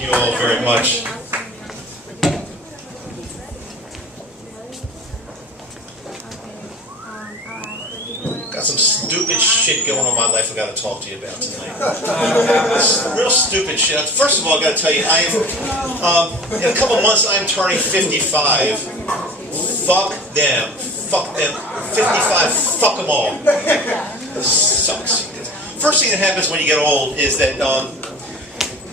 you all very much. Got some stupid shit going on in my life I got to talk to you about tonight. Real stupid shit. First of all, I got to tell you, I am, in a couple months, I am turning 55. Fuck them. Fuck them. 55, fuck them all. This sucks. First thing that happens when you get old is that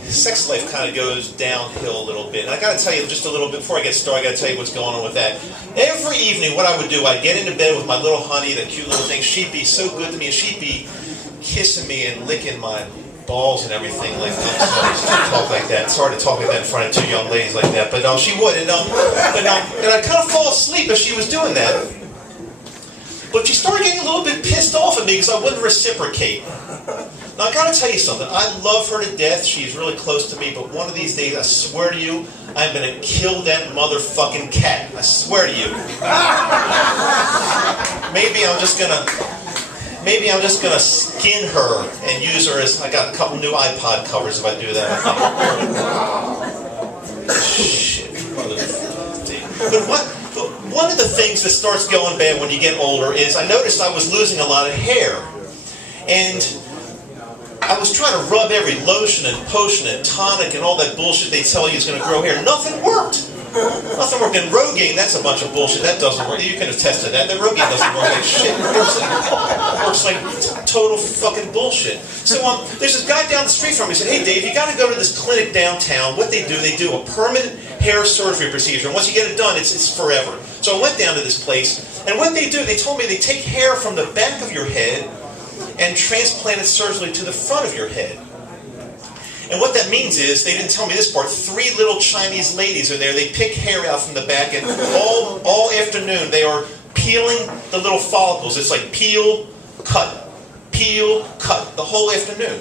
sex life kind of goes downhill a little bit. And I got to tell you just a little bit, before I get started, I got to tell you what's going on with that. Every evening, what I would do, I'd get into bed with my little honey, that cute little thing. She'd be so good to me, and she'd be kissing me and licking my balls and everything like that. Talk like that. It's hard to talk like that in front of two young ladies like that, but she would. And I'd kind of fall asleep as she was doing that. But she started getting a little bit pissed off at me because I wouldn't reciprocate. Now, I gotta tell you something. I love her to death. She's really close to me, but one of these days, I swear to you, I'm gonna kill that motherfucking cat. I swear to you. Maybe I'm just gonna skin her and use her as, I got a couple new iPod covers if I do that. Shit. But one of the things that starts going bad when you get older is I noticed I was losing a lot of hair. And I was trying to rub every lotion and potion and tonic and all that bullshit they tell you is going to grow hair. Nothing worked. Nothing worked. And Rogaine, that's a bunch of bullshit. That doesn't work. You can attest to that. That Rogaine doesn't work like shit. It works like total fucking bullshit. So there's this guy down the street from me. He said, hey, Dave, you got to go to this clinic downtown. What they do a permanent hair surgery procedure. And once you get it done, it's forever. So I went down to this place. And what they do, they told me they take hair from the back of your head and transplant it surgically to the front of your head. And what that means is, they didn't tell me this part, 3 little Chinese ladies are there. They pick hair out from the back, and all afternoon they are peeling the little follicles. It's like peel, cut, the whole afternoon.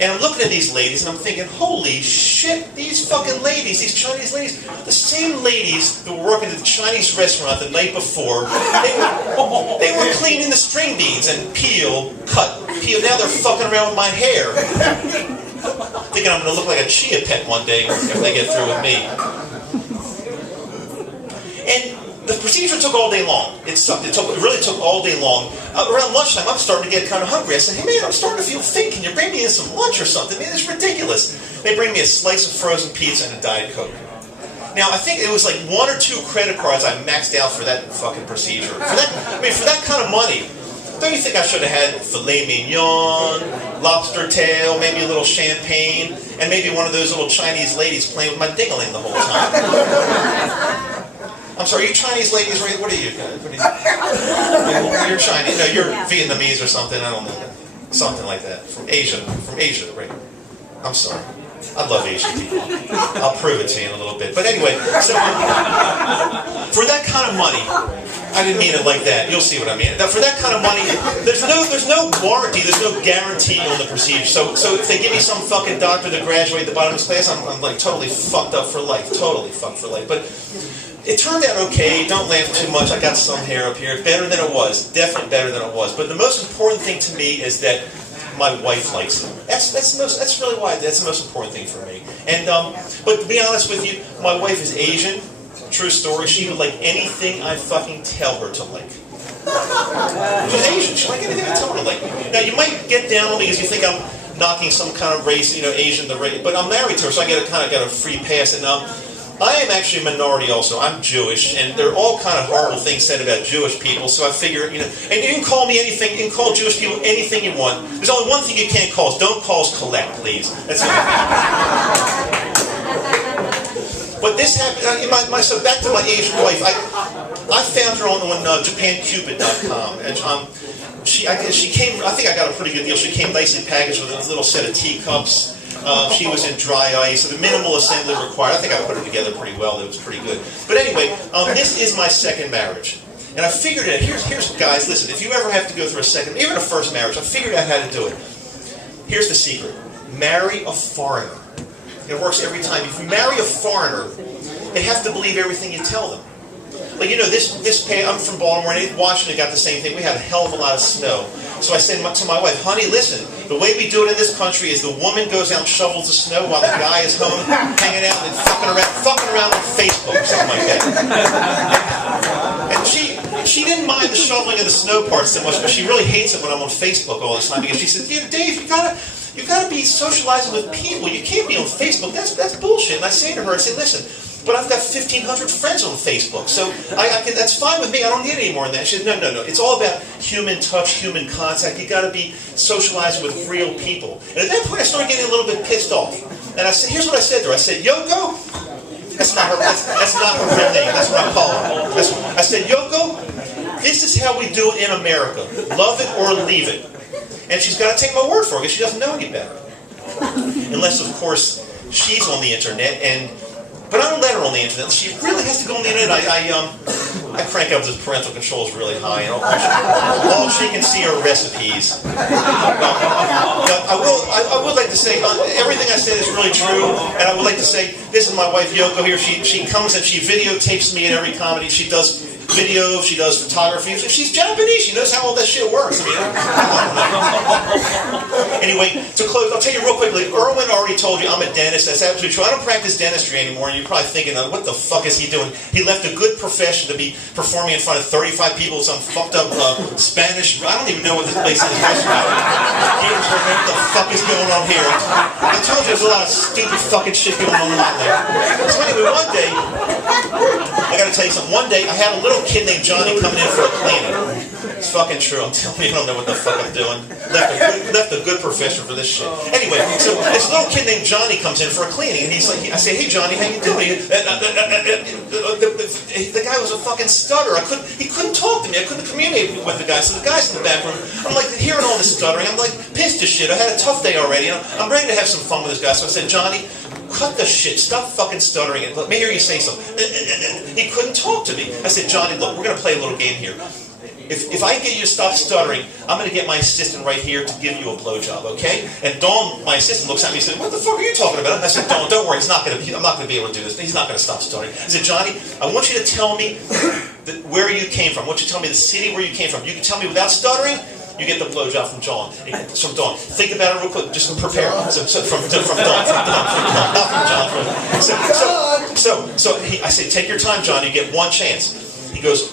And I'm looking at these ladies, and I'm thinking, holy shit, these fucking ladies, these Chinese ladies, the same ladies that were working at the Chinese restaurant the night before, they were cleaning the string beans and peel, cut, peel. Now they're fucking around with my hair. Thinking I'm going to look like a chia pet one day if they get through with me. And the procedure took all day long. It sucked. It really took all day long. Around lunchtime, I'm starting to get kind of hungry. I said, hey man, I'm starting to feel faint. Can you bring me in some lunch or something? Man, it's ridiculous. They bring me a slice of frozen pizza and a Diet Coke. Now, I think it was like 1 or 2 credit cards I maxed out for that fucking procedure. For that kind of money, don't you think I should have had filet mignon, lobster tail, maybe a little champagne, and maybe one of those little Chinese ladies playing with my ding-a-ling the whole time? I'm sorry, you Chinese ladies, what are you? You're Chinese. No, you're Vietnamese or something. I don't know. Something like that. From Asia, right? I'm sorry. I love Asian people. I'll prove it to you in a little bit. But anyway, so for that kind of money, I didn't mean it like that. You'll see what I mean. Now, for that kind of money, there's no warranty, there's no guarantee on the procedure. So if they give me some fucking doctor that graduated the bottom of his class, I'm like totally fucked up for life. Totally fucked for life. But it turned out okay. Don't laugh too much. I got some hair up here. Better than it was. Definitely better than it was. But the most important thing to me is that my wife likes it. That's really why. That's the most important thing for me. And but to be honest with you, my wife is Asian. True story. She would like anything I fucking tell her to like. She's Asian. She like anything I tell her to like. Now you might get down on me because you think I'm knocking some kind of race, Asian the race. But I'm married to her, so I got a free pass. And I am actually a minority also. I'm Jewish, and there are all kind of horrible things said about Jewish people, so I figure, and you can call me anything, you can call Jewish people anything you want. There's only one thing you can't call us. Don't call us collect, please. That's it. But this happened, so back to my Asian wife. I found her on JapanCupid.com, and she came, I think I got a pretty good deal. She came nicely packaged with a little set of teacups. She was in dry ice, so the minimal assembly required. I think I put it together pretty well. It was pretty good. But anyway, this is my second marriage. And I figured out, here's guys, listen, if you ever have to go through a second, even a first marriage, I figured out how to do it. Here's the secret. Marry a foreigner. It works every time. If you marry a foreigner, they have to believe everything you tell them. Like, I'm from Baltimore, and Washington got the same thing. We had a hell of a lot of snow. So I said to my wife, honey, listen, The way we do it in this country is the woman goes out and shovels the snow while the guy is home hanging out and fucking around on Facebook or something like that. And she didn't mind the shoveling of the snow part so much, but she really hates it when I'm on Facebook all the time because she says, "Yeah, Dave, you gotta be socializing with people. You can't be on Facebook. That's bullshit." And I say to her, I say, "Listen, but I've got 1,500 friends on Facebook, so that's fine with me. I don't need any more than that." She said, no. It's all about human touch, human contact. You got to be socializing with real people. And at that point, I started getting a little bit pissed off. And I said, here's what I said to her. I said, "Yoko," that's not her real name. That's what I call her. I said, "Yoko, this is how we do it in America. Love it or leave it." And she's got to take my word for it because she doesn't know any better. Unless, of course, she's on the internet but I don't let her on the internet. She really has to go on the internet. I crank up the parental controls really high, and all she can see are recipes. I would like to say everything I said is really true, and I would like to say this is my wife Yoko here. She comes and she videotapes me at every comedy. She does video, she does photography. She's Japanese. She knows how all that shit works. I mean, anyway, to close, I'll tell you real quickly. Erwin already told you I'm a dentist. That's absolutely true. I don't practice dentistry anymore, and you're probably thinking, what the fuck is he doing? He left a good profession to be performing in front of 35 people with some fucked up Spanish. I don't even know what this place is. Gaithersburg, what the fuck is going on here? I told you there's a lot of stupid fucking shit going on out there. So anyway, one day, I gotta tell you something. One day, I had a little kid named Johnny coming in for a cleaning. It's fucking true. I'm telling you, I don't know what the fuck I'm doing. Left a good profession for this shit. Anyway, so this little kid named Johnny comes in for a cleaning, and he's like, I say, "Hey Johnny, how you doing?" The guy was a fucking stutterer. He couldn't talk to me. I couldn't communicate with the guy. So the guy's in the back room. I'm like hearing all this stuttering. I'm like pissed as shit. I had a tough day already. I'm ready to have some fun with this guy. So I said, "Johnny, cut the shit. Stop fucking stuttering and let me hear you say something." He couldn't talk to me. I said, "Johnny, look, we're going to play a little game here. If I get you to stop stuttering, I'm going to get my assistant right here to give you a blowjob, okay?" And Dawn, my assistant, looks at me and said, "What the fuck are you talking about?" I said, "Dawn, don't worry. I'm not going to be able to do this. He's not going to stop stuttering." I said, "Johnny, I want you to tell me where you came from. I want you to tell me the city where you came from. You can tell me without stuttering, you get the blowjob from Dawn. From Dawn. Think about it real quick. Just prepare. So from Dawn, not from John. I said, "Take your time, John. You get one chance." He goes,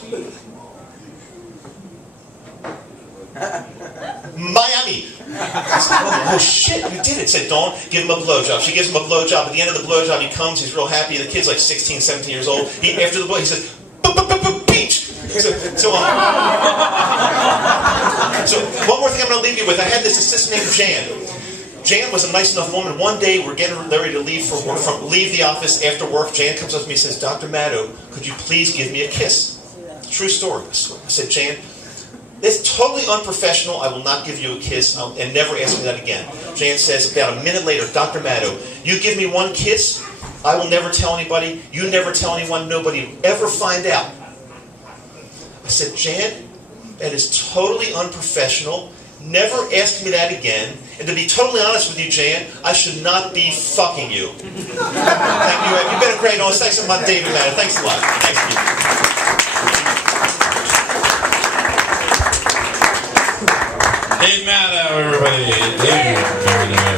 "Miami." I said, "Oh shit, you did it." Said Dawn, "Give him a blowjob." She gives him a blowjob. At the end of the blowjob, he comes. He's real happy. The kid's like 16, 17 years old. After the blow, he says, "Beach." So one more thing I'm going to leave you with. I had this assistant named Jan. Jan was a nice enough woman. One day, we're getting ready to leave leave the office after work. Jan comes up to me and says, "Dr. Maddow, could you please give me a kiss?" True story. I said, "Jan, it's totally unprofessional. I will not give you a kiss, and never ask me that again." Jan says, about a minute later, "Dr. Maddow, you give me one kiss, I will never tell anybody. You never tell anyone. Nobody will ever find out." I said, "Jan, that is totally unprofessional. Never ask me that again. And to be totally honest with you, Jan, I should not be fucking you." Thank you. You've been a great host. Thanks a lot, David Maddow. Thanks a lot. Thanks to you. Dave Maddow, everybody. Dave.